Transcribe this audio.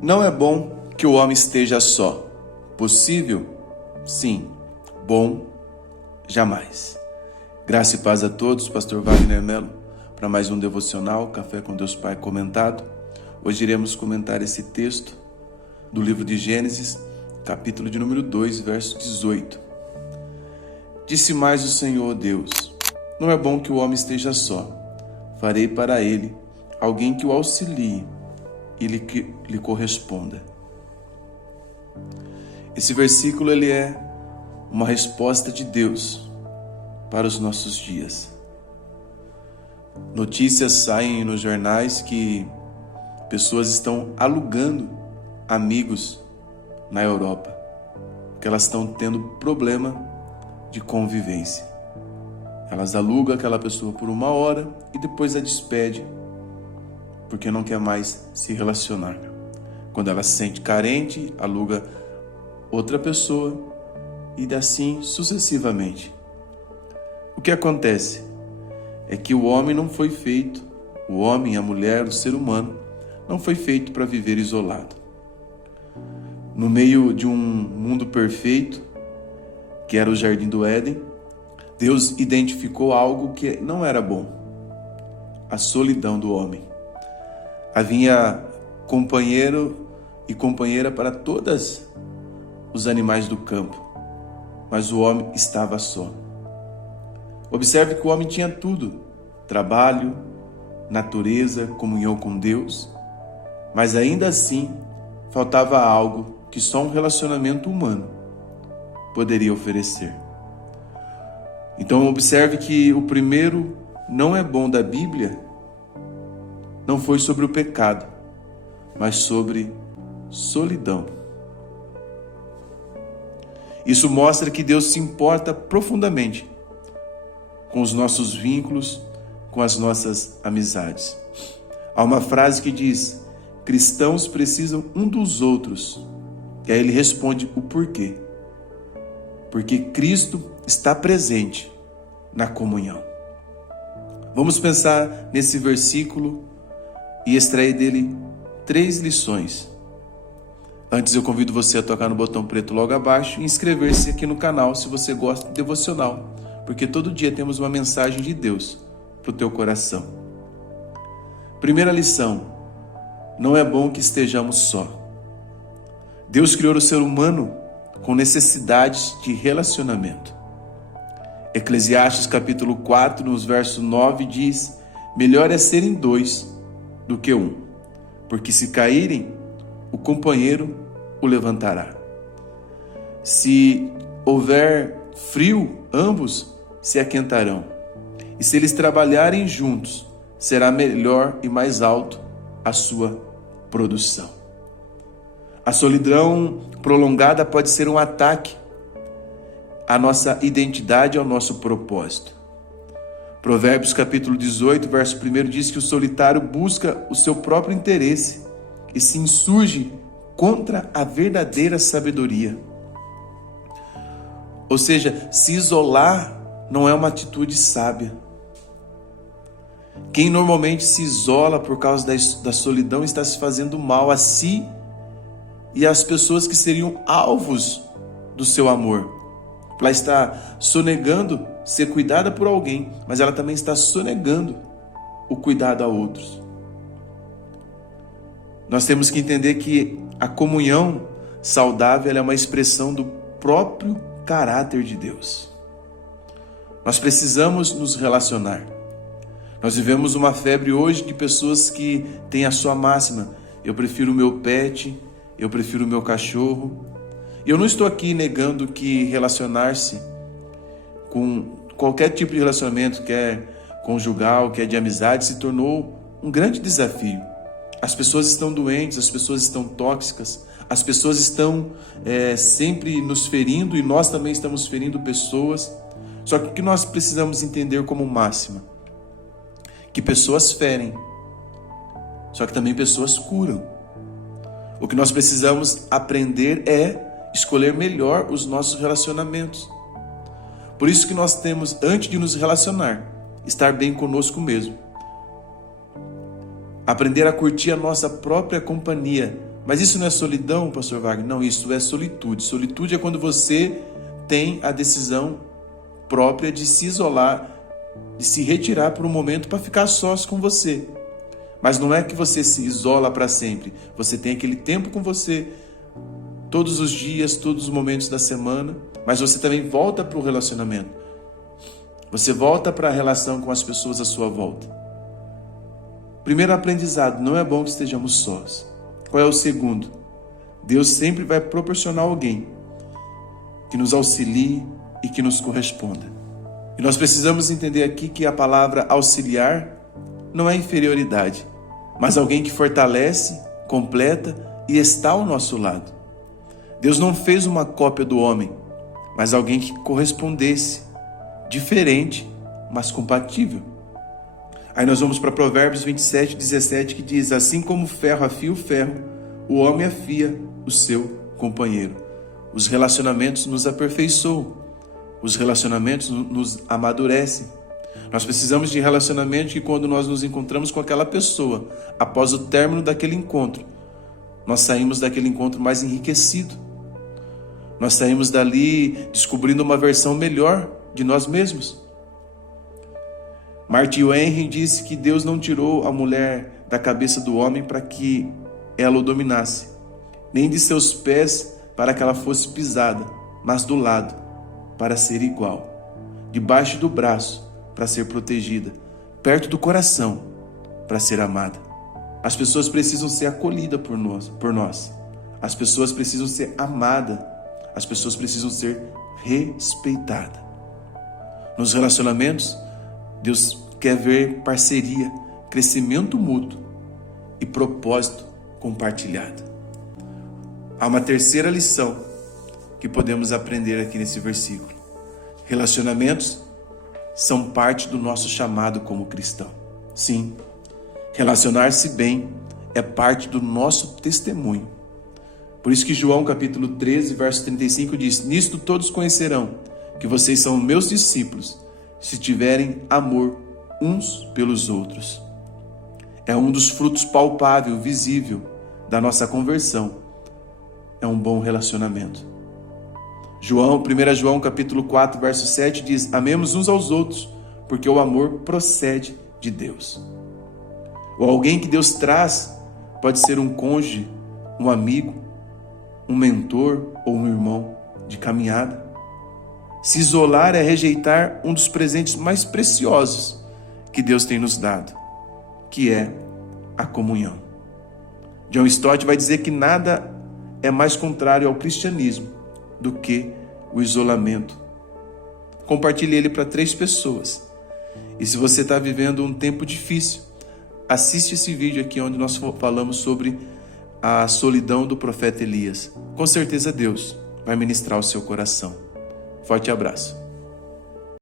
Não é bom que o homem esteja só. Possível? Sim. Bom? Jamais. Graça e paz a todos, Pastor Wagner Melo, para mais um devocional, Café com Deus Pai comentado. Hoje iremos comentar esse texto do livro de Gênesis, capítulo de número 2, verso 18. Disse mais o Senhor Deus: não é bom que o homem esteja só. Farei para ele alguém que o auxilie e lhe corresponda. Esse versículo ele é uma resposta de Deus para os nossos dias. Notícias saem nos jornais que pessoas estão alugando amigos na Europa, que elas estão tendo problema de convivência. Elas alugam aquela pessoa por 1 hora e depois a despede, porque não quer mais se relacionar. Quando ela se sente carente, aluga outra pessoa e assim sucessivamente. O que acontece é que o homem não foi feito, o homem, a mulher, o ser humano, não foi feito para viver isolado. No meio de um mundo perfeito, que era o Jardim do Éden, Deus identificou algo que não era bom: a solidão do homem. Havia companheiro e companheira para todos os animais do campo, mas o homem estava só. Observe que o homem tinha tudo: trabalho, natureza, comunhão com Deus, mas ainda assim faltava algo que só um relacionamento humano poderia oferecer. Então observe que o primeiro não é bom da Bíblia não foi sobre o pecado, mas sobre solidão. Isso mostra que Deus se importa profundamente com os nossos vínculos, com as nossas amizades. Há uma frase que diz: cristãos precisam um dos outros. E aí ele responde o porquê. Porque Cristo está presente na comunhão. Vamos pensar nesse versículo e extrair dele 3 lições. Antes eu convido você a tocar no botão preto logo abaixo e inscrever-se aqui no canal se você gosta de devocional, porque todo dia temos uma mensagem de Deus para o teu coração. Primeira lição: não é bom que estejamos só. Deus criou o ser humano com necessidades de relacionamento. Eclesiastes capítulo 4, nos versos 9 diz: melhor é serem 2 do que 1, porque se caírem, o companheiro o levantará. Se houver frio, ambos se aquentarão. E se eles trabalharem juntos, será melhor e mais alto a sua produção. A solidão prolongada pode ser um ataque à nossa identidade e ao nosso propósito. Provérbios capítulo 18, verso 1 diz que o solitário busca o seu próprio interesse e se insurge contra a verdadeira sabedoria. Ou seja, se isolar não é uma atitude sábia. Quem normalmente se isola por causa da solidão está se fazendo mal a si e às pessoas que seriam alvos do seu amor. Ela está sonegando ser cuidada por alguém, mas ela também está sonegando o cuidado a outros. Nós temos que entender que a comunhão saudável é uma expressão do próprio caráter de Deus. Nós precisamos nos relacionar. Nós vivemos uma febre hoje de pessoas que têm a sua máxima: eu prefiro o meu pet, eu prefiro o meu cachorro. E eu não estou aqui negando que relacionar-se com qualquer tipo de relacionamento, quer conjugal, quer de amizade, se tornou um grande desafio. As pessoas estão doentes, as pessoas estão tóxicas, as pessoas estão sempre nos ferindo e nós também estamos ferindo pessoas. Só que o que nós precisamos entender como máxima? Que pessoas ferem, só que também pessoas curam. O que nós precisamos aprender é escolher melhor os nossos relacionamentos. Por isso que nós temos, antes de nos relacionar, estar bem conosco mesmo. Aprender a curtir a nossa própria companhia, Mas isso não é solidão, pastor Wagner? Não, isso é solitude. Solitude é quando você tem a decisão própria de se isolar, de se retirar por um momento para ficar sós com você. Mas não é que você se isola para sempre. Você tem aquele tempo com você, todos os dias, todos os momentos da semana, mas você também volta para o relacionamento. Você volta para a relação com as pessoas à sua volta. Primeiro aprendizado, não é bom que estejamos sós. Qual é o segundo? Deus sempre vai proporcionar alguém que nos auxilie e que nos corresponda. E nós precisamos entender aqui que a palavra auxiliar não é inferioridade, mas alguém que fortalece, completa e está ao nosso lado. Deus não fez uma cópia do homem, mas alguém que correspondesse, diferente, mas compatível. Aí nós vamos para Provérbios 27, 17, que diz: assim como o ferro afia o ferro, o homem afia o seu companheiro. Os relacionamentos nos aperfeiçoam, os relacionamentos nos amadurecem. Nós precisamos de relacionamento que, quando nós nos encontramos com aquela pessoa, após o término daquele encontro, nós saímos daquele encontro mais enriquecido. Nós saímos dali descobrindo uma versão melhor de nós mesmos. Martin Henry disse que Deus não tirou a mulher da cabeça do homem para que ela o dominasse, nem de seus pés para que ela fosse pisada, mas do lado, para ser igual, debaixo do braço, para ser protegida, perto do coração, para ser amada. As pessoas precisam ser acolhidas por nós. As pessoas precisam ser amadas. As pessoas precisam ser respeitadas. Nos relacionamentos, Deus quer ver parceria, crescimento mútuo e propósito compartilhado. Há uma terceira lição que podemos aprender aqui nesse versículo. Relacionamentos são parte do nosso chamado como cristão. Sim, relacionar-se bem é parte do nosso testemunho. Por isso que João capítulo 13, verso 35 diz: nisto todos conhecerão que vocês são meus discípulos, se tiverem amor uns pelos outros. É um dos frutos palpável, visível da nossa conversão. É um bom relacionamento. 1 João capítulo 4, verso 7 diz: amemos uns aos outros, porque o amor procede de Deus. Ou alguém que Deus traz pode ser um cônjuge, um amigo, um mentor ou um irmão de caminhada. Se isolar é rejeitar um dos presentes mais preciosos que Deus tem nos dado, que é a comunhão. John Stott vai dizer que nada é mais contrário ao cristianismo do que o isolamento. Compartilhe ele para 3 pessoas. E se você está vivendo um tempo difícil, assiste esse vídeo aqui onde nós falamos sobre a solidão do profeta Elias. Com certeza Deus vai ministrar o seu coração. Forte abraço.